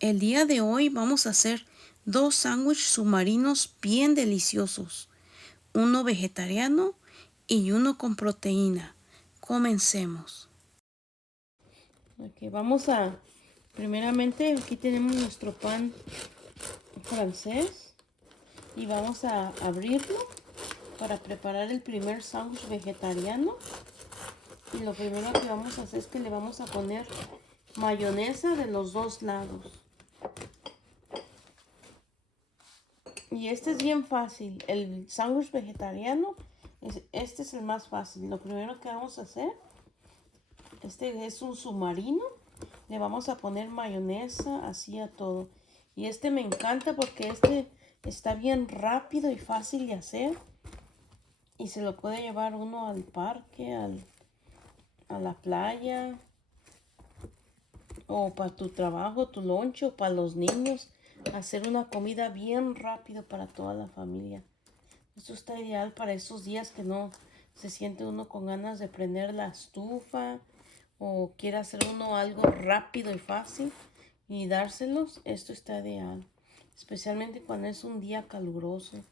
El día de hoy vamos a hacer dos sándwiches submarinos bien deliciosos, uno vegetariano y uno con proteína. Comencemos. Primeramente aquí tenemos nuestro pan francés y vamos a abrirlo para preparar el primer sándwich vegetariano. Y lo primero que vamos a hacer es que le vamos a poner mayonesa de los dos lados. Y este es bien fácil. El sándwich vegetariano, este es el más fácil. Lo primero que vamos a hacer, este es un submarino. Le vamos a poner mayonesa así a todo. Y este me encanta porque este está bien rápido y fácil de hacer. Y se lo puede llevar uno al parque, a la playa, o para tu trabajo, tu lonche, o para los niños. Hacer una comida bien rápido para toda la familia. Esto está ideal para esos días que no se siente uno con ganas de prender la estufa o quiere hacer uno algo rápido y fácil y dárselos. Esto está ideal, especialmente cuando es un día caluroso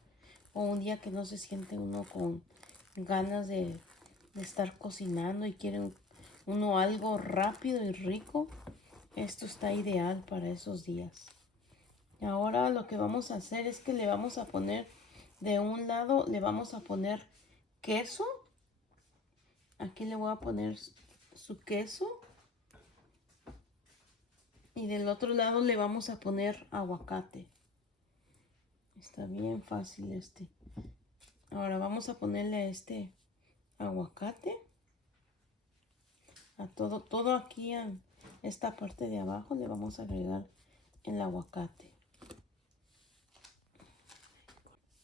o un día que no se siente uno con ganas de estar cocinando y quiere uno algo rápido y rico. Esto está ideal para esos días. Ahora lo que vamos a hacer es que le vamos a poner de un lado, le vamos a poner queso. Aquí le voy a poner su queso. Y del otro lado le vamos a poner aguacate. Está bien fácil este. Ahora vamos a ponerle este aguacate a todo aquí en esta parte de abajo le vamos a agregar el aguacate.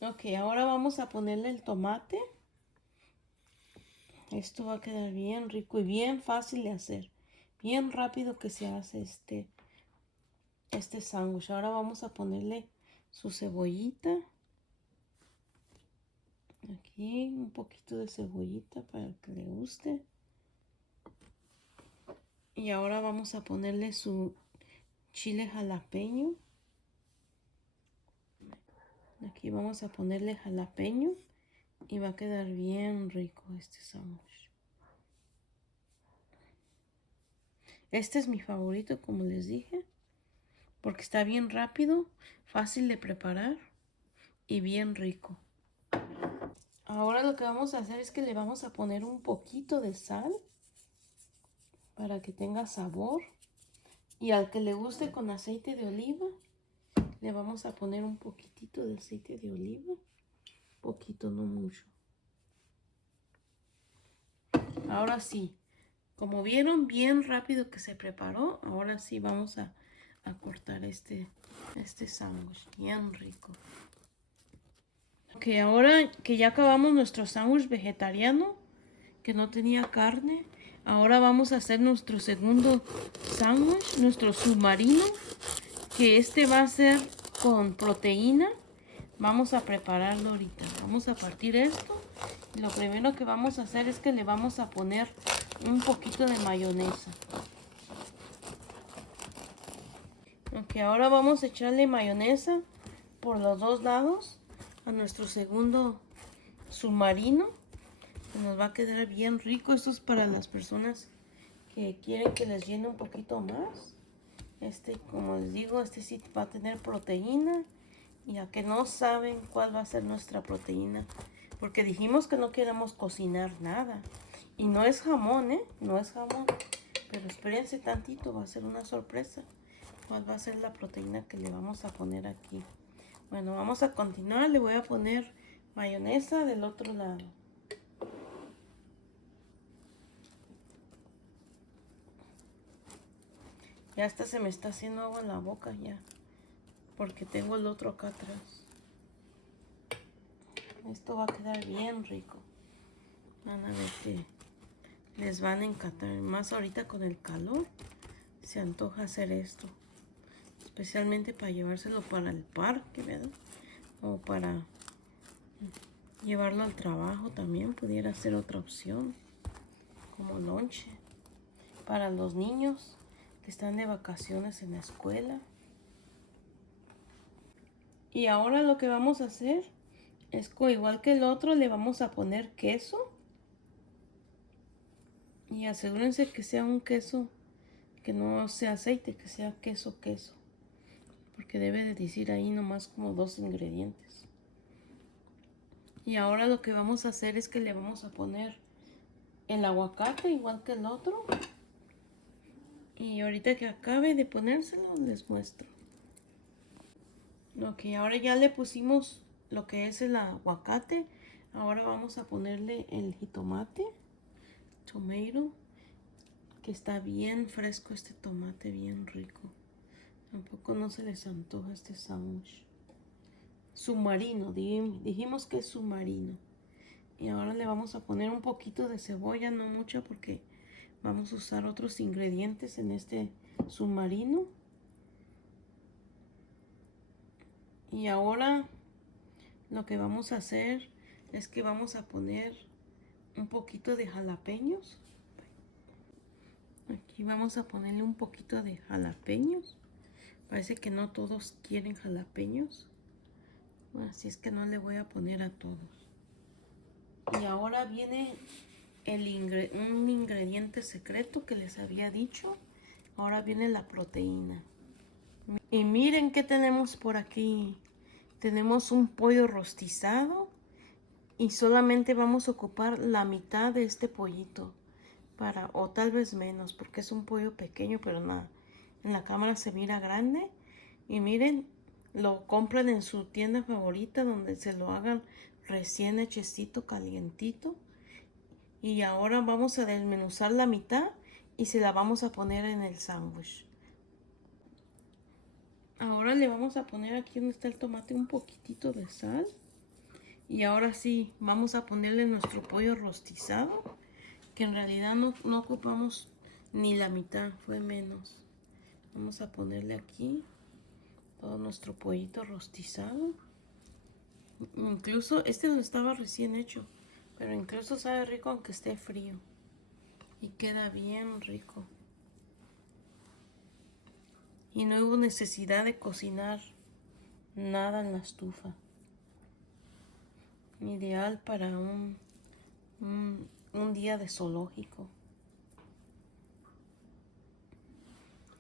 Ok, ahora vamos a ponerle el tomate. Esto va a quedar bien rico y bien fácil de hacer. Bien rápido que se hace este sándwich. Ahora vamos a ponerle su cebollita. Aquí un poquito de cebollita para que le guste. Y ahora vamos a ponerle su chile jalapeño. Aquí vamos a ponerle jalapeño y va a quedar bien rico este sándwich. Este es mi favorito, como les dije, porque está bien rápido, fácil de preparar y bien rico. Ahora lo que vamos a hacer es que le vamos a poner un poquito de sal para que tenga sabor. Y al que le guste con aceite de oliva, le vamos a poner un poquitito de aceite de oliva. Poquito, no mucho. Ahora sí, como vieron bien rápido que se preparó, ahora sí vamos a cortar este sándwich bien rico. Ok, ahora que ya acabamos nuestro sándwich vegetariano, que no tenía carne, ahora vamos a hacer nuestro segundo sándwich, nuestro submarino, que este va a ser con proteína. Vamos a prepararlo ahorita. Vamos a partir esto. Y lo primero que vamos a hacer es que le vamos a poner un poquito de mayonesa. Ok, ahora vamos a echarle mayonesa por los dos lados a nuestro segundo submarino. Nos va a quedar bien rico. Esto es para las personas que quieren que les llene un poquito más. Como les digo, este sí va a tener proteína. Y a que no saben cuál va a ser nuestra proteína. Porque dijimos que no queremos cocinar nada. Y no es jamón, ¿eh? No es jamón. Pero espérense tantito, va a ser una sorpresa. ¿Cuál va a ser la proteína que le vamos a poner aquí? Bueno, vamos a continuar. Le voy a poner mayonesa del otro lado. Ya hasta se me está haciendo agua en la boca ya. Porque tengo el otro acá atrás. Esto va a quedar bien rico. Van a ver que les van a encantar. Más ahorita con el calor. Se antoja hacer esto. Especialmente para llevárselo para el parque, ¿verdad? O para llevarlo al trabajo también. Pudiera ser otra opción. Como lonche. Para los niños que están de vacaciones en la escuela. Y ahora lo que vamos a hacer es igual que el otro, le vamos a poner queso. Y asegúrense que sea un queso, que no sea aceite, que sea queso. Porque debe de decir ahí nomás como 2 ingredientes. Y ahora lo que vamos a hacer es que le vamos a poner el aguacate igual que el otro. Y ahorita que acabe de ponérselo les muestro. Ok, ahora ya le pusimos lo que es el aguacate. Ahora vamos a ponerle el jitomate. Tomato. Que está bien fresco este tomate, bien rico. Tampoco no se les antoja este sándwich. Submarino, dijimos que es submarino. Y ahora le vamos a poner un poquito de cebolla, no mucha porque vamos a usar otros ingredientes en este submarino. Y ahora lo que vamos a hacer es que vamos a poner un poquito de jalapeños. Aquí vamos a ponerle un poquito de jalapeños. Parece que no todos quieren jalapeños. Así es que no le voy a poner a todos. Y ahora viene un ingrediente secreto que les había dicho. Ahora viene la proteína. Y miren qué tenemos por aquí. Tenemos un pollo rostizado. Y solamente vamos a ocupar la mitad de este pollito. O tal vez menos, porque es un pollo pequeño, pero nada. En la cámara se mira grande. Y miren, lo compran en su tienda favorita donde se lo hagan recién hechecito, calientito. Y ahora vamos a desmenuzar la mitad y se la vamos a poner en el sándwich. Ahora le vamos a poner aquí donde está el tomate un poquitito de sal. Y ahora sí, vamos a ponerle nuestro pollo rostizado. Que en realidad no ocupamos ni la mitad, fue menos. Vamos a ponerle aquí todo nuestro pollito rostizado. Incluso este no estaba recién hecho, pero incluso sabe rico aunque esté frío. Y queda bien rico. Y no hubo necesidad de cocinar nada en la estufa. Ideal para un día de zoológico.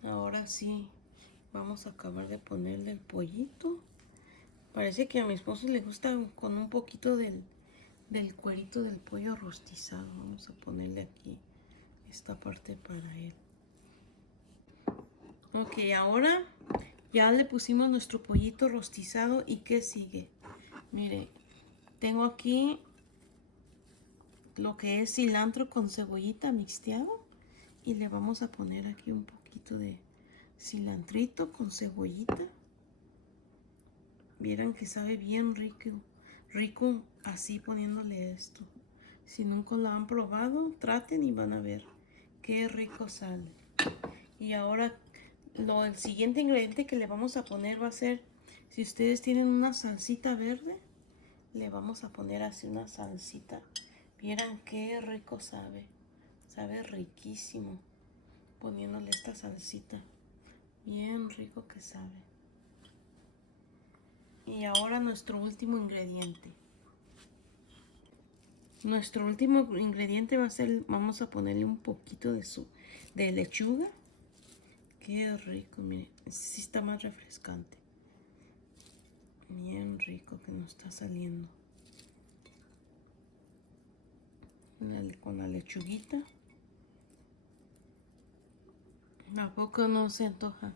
Ahora sí, vamos a acabar de ponerle el pollito. Parece que a mi esposo le gusta con un poquito del cuerito del pollo rostizado. Vamos a ponerle aquí esta parte para él. Ok, ahora ya le pusimos nuestro pollito rostizado. ¿Y qué sigue? Mire, tengo aquí lo que es cilantro con cebollita mixteado. Y le vamos a poner aquí un poquito de cilantrito con cebollita. Vieran que sabe bien rico así poniéndole esto. Si nunca lo han probado, traten y van a ver qué rico sale. Y ahora el siguiente ingrediente que le vamos a poner va a ser, si ustedes tienen una salsita verde, le vamos a poner así una salsita. Vieran qué rico sabe. Sabe riquísimo poniéndole esta salsita. Bien rico que sabe. Y ahora nuestro último ingrediente. Nuestro último ingrediente va a ser, vamos a ponerle un poquito de lechuga. Qué rico, miren, sí está más refrescante. Bien rico que nos está saliendo. Con la lechuguita. ¿A poco no se antoja?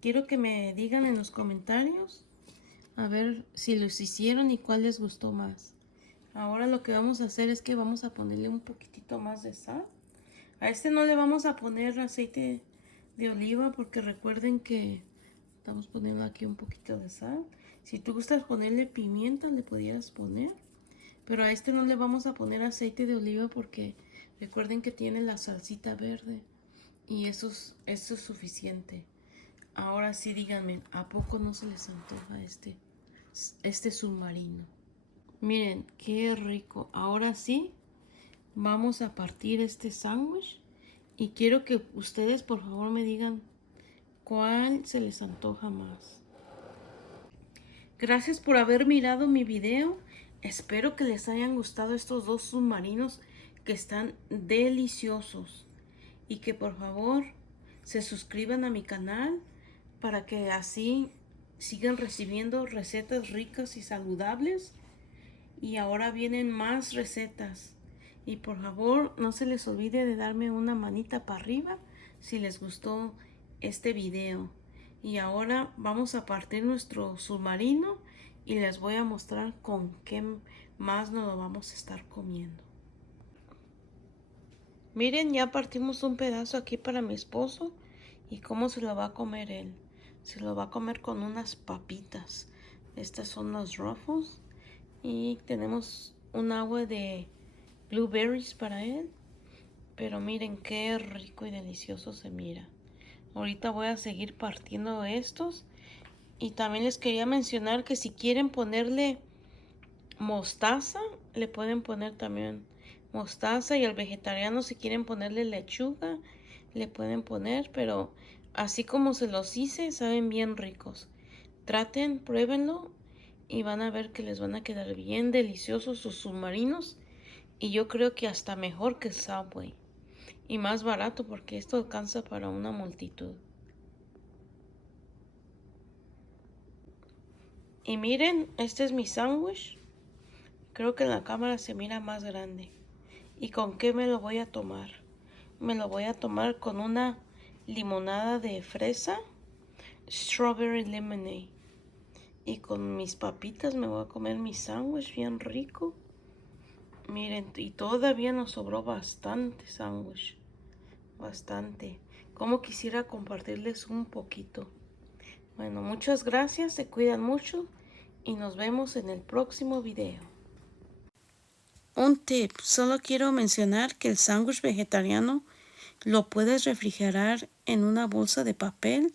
Quiero que me digan en los comentarios a ver si los hicieron y cuál les gustó más. Ahora lo que vamos a hacer es que vamos a ponerle un poquitito más de sal. A este no le vamos a poner aceite de oliva porque recuerden que estamos poniendo aquí un poquito de sal. Si tú gustas ponerle pimienta le pudieras poner. Pero a este no le vamos a poner aceite de oliva porque recuerden que tiene la salsita verde. Y eso es suficiente. Ahora sí díganme, ¿a poco no se les antoja este submarino? Miren, qué rico. Ahora sí, vamos a partir este sándwich. Y quiero que ustedes por favor me digan cuál se les antoja más. Gracias por haber mirado mi video. Espero que les hayan gustado estos dos submarinos que están deliciosos. Y que por favor se suscriban a mi canal para que así sigan recibiendo recetas ricas y saludables. Y ahora vienen más recetas. Y por favor no se les olvide de darme una manita para arriba si les gustó este video. Y ahora vamos a partir nuestro submarino y les voy a mostrar con qué más nos lo vamos a estar comiendo. Miren, ya partimos un pedazo aquí para mi esposo y cómo se lo va a comer él. Se lo va a comer con unas papitas. Estas son los Ruffles y tenemos un agua de blueberries para él. Pero miren qué rico y delicioso se mira. Ahorita voy a seguir partiendo estos. Y también les quería mencionar que si quieren ponerle mostaza, le pueden poner también mostaza. Y al vegetariano si quieren ponerle lechuga, le pueden poner. Pero así como se los hice, saben bien ricos. Traten, pruébenlo y van a ver que les van a quedar bien deliciosos sus submarinos. Y yo creo que hasta mejor que Subway. Y más barato porque esto alcanza para una multitud. Y miren, este es mi sándwich. Creo que en la cámara se mira más grande. ¿Y con qué me lo voy a tomar? Me lo voy a tomar con una limonada de fresa, strawberry lemonade. Y con mis papitas me voy a comer mi sándwich bien rico. Miren, y todavía nos sobró bastante sándwich. Bastante. Como quisiera compartirles un poquito. Bueno, muchas gracias, se cuidan mucho y nos vemos en el próximo video. Un tip, solo quiero mencionar que el sándwich vegetariano lo puedes refrigerar en una bolsa de papel,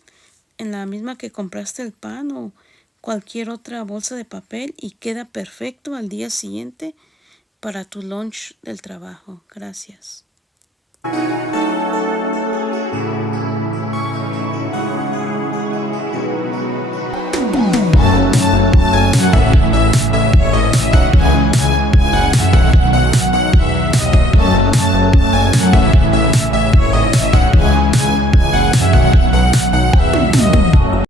en la misma que compraste el pan o cualquier otra bolsa de papel y queda perfecto al día siguiente para tu lunch del trabajo. Gracias.